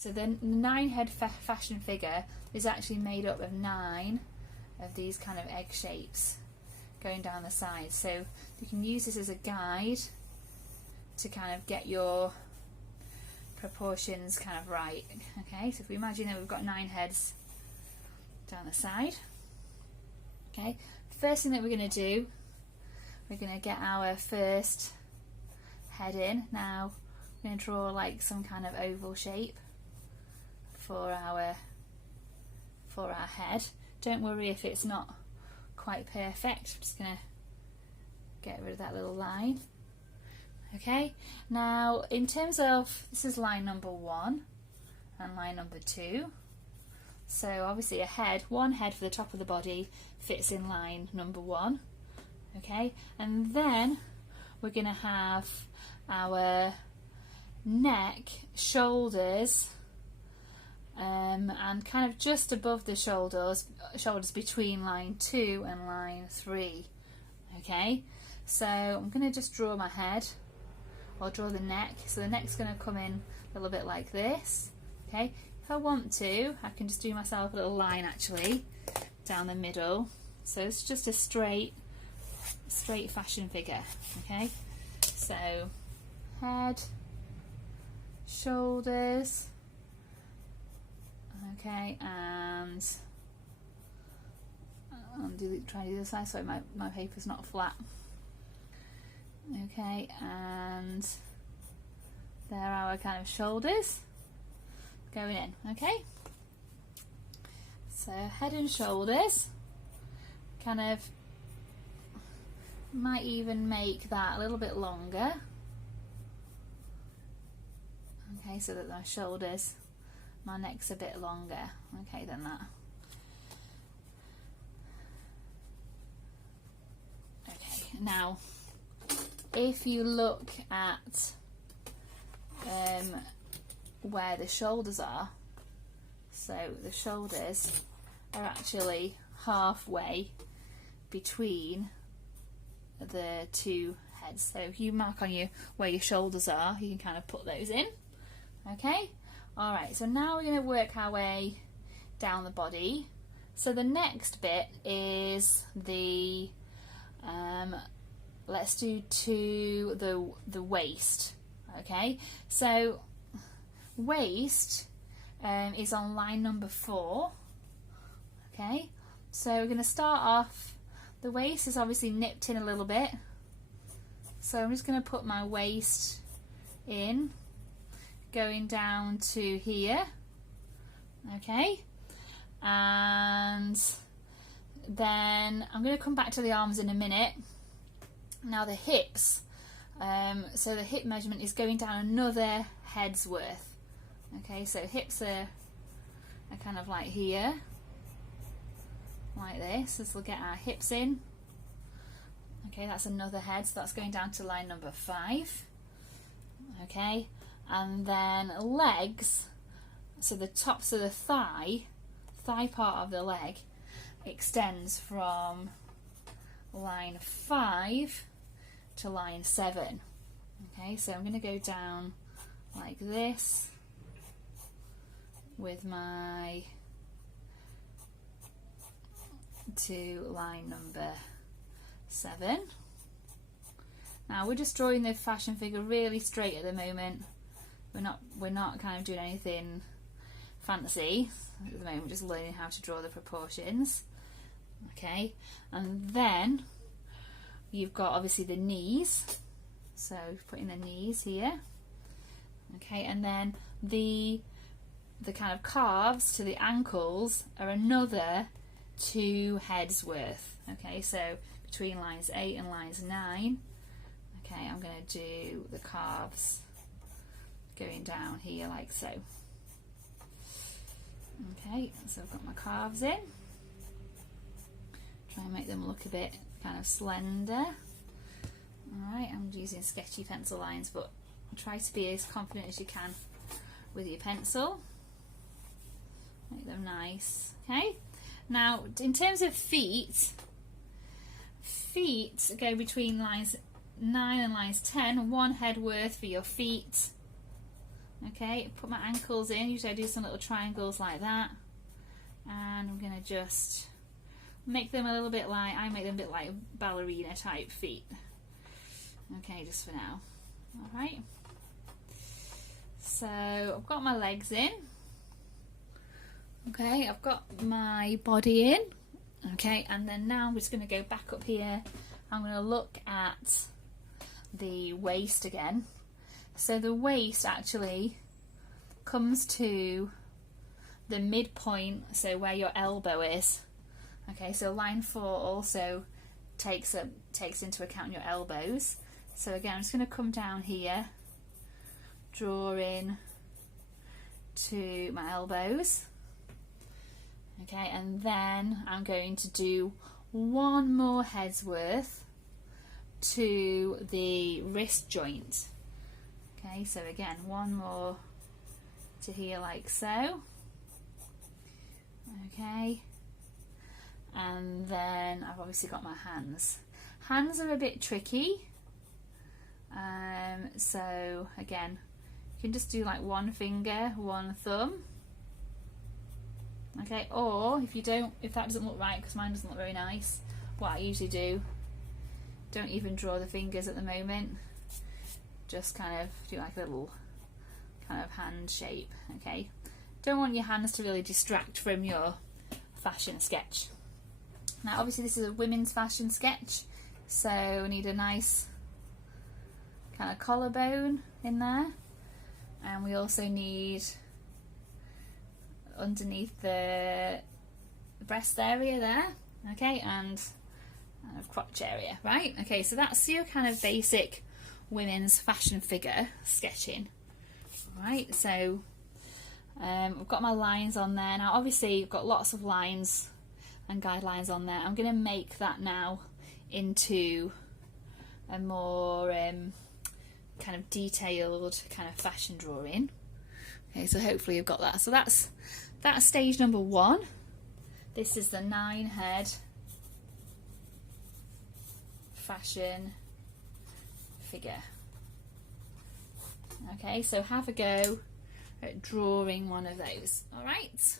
So the 9-head fashion figure is actually made up of 9 of these kind of egg shapes going down the sides. So you can use this as a guide to kind of get your proportions kind of right. Okay, so if we imagine that we've got 9 heads down the side. Okay, first thing that we're going to do, we're going to get our first head in. Now we're going to draw like some kind of oval shape for our head. Don't worry if it's not quite perfect. I'm just going to get rid of that little line. Okay, now in terms of, this is line number 1 and line number 2. So obviously one head for the top of the body fits in line number 1. Okay, and then we're going to have our neck, shoulders, and kind of just above the shoulders between line 2 and line 3. Okay, so I'm going to just draw my head, or draw the neck. So the neck's going to come in a little bit like this. Okay, if I want to, I can just do myself a little line actually down the middle. So it's just a straight fashion figure. Okay, so head, shoulders, okay, and try to do this side so my paper's not flat. Okay, and there are our kind of shoulders going in. Okay, so head and shoulders, kind of might even make that a little bit longer. Okay, so that my shoulders, my neck's a bit longer, okay, than that. Okay, now if you look at where the shoulders are, so the shoulders are actually halfway between the 2 heads. So if you mark on where your shoulders are, you can kind of put those in. Okay, alright, so now we're going to work our way down the body. So the next bit is the let's do to the waist. Okay, so waist is on line number 4. Okay, so we're going to start off, the waist is obviously nipped in a little bit, so I'm just going to put my waist in, going down to here. Okay, and then I'm going to come back to the arms in a minute. Now the hips, so the hip measurement is going down another head's worth. Okay, so hips are kind of like here, like this, as we'll get our hips in. Okay, that's another head, so that's going down to line number 5. Okay, and then legs, so the tops of the thigh part of the leg extends from line 5 to line 7. Okay, so I'm going to go down like this with my to line number 7. Now we're just drawing the fashion figure really straight at the moment. We're not kind of doing anything fancy at the moment. We're just learning how to draw the proportions. Okay, and then you've got obviously the knees, so putting the knees here. Okay, and then the kind of calves to the ankles are another 2 heads worth. Okay, so between lines 8 and lines 9. Okay, I'm going to do the calves going down here like so. Okay, so I've got my calves in. Try and make them look a bit kind of slender. Alright, I'm using sketchy pencil lines, but try to be as confident as you can with your pencil. Make them nice. Okay, now in terms of feet go between lines 9 and lines 10, 1 head worth for your feet. Okay, put my ankles in. Usually I do some little triangles like that, and I'm going to just make them a little bit like, I make them a bit like ballerina type feet. Okay, just for now. Alright, so I've got my legs in. Okay, I've got my body in. Okay, and then now I'm just going to go back up here. I'm going to look at the waist again. So the waist actually comes to the midpoint, so where your elbow is. Okay, so line 4 also takes into account your elbows. So again, I'm just going to come down here, draw in to my elbows. Okay, and then I'm going to do one more head's worth to the wrist joint. Okay, so again, one more to here like so. Okay, and then I've obviously got my hands. Hands are a bit tricky. So again, you can just do like one finger, one thumb. Okay, or if that doesn't look right, because mine doesn't look very nice, what I usually do, don't even draw the fingers at the moment, just kind of do like a little kind of hand shape. Okay, don't want your hands to really distract from your fashion sketch. Now obviously this is a women's fashion sketch, so we need a nice kind of collarbone in there, and we also need underneath the breast area there, okay, and a crotch area, right? Okay, so that's your kind of basic women's fashion figure sketching. Right, so I've got my lines on there. Now obviously I've got lots of lines and guidelines on there. I'm going to make that now into a more kind of detailed kind of fashion drawing. Okay, so hopefully you've got that. So that's stage number 1. This is the 9 head fashion figure. Okay, so have a go at drawing one of those. All right.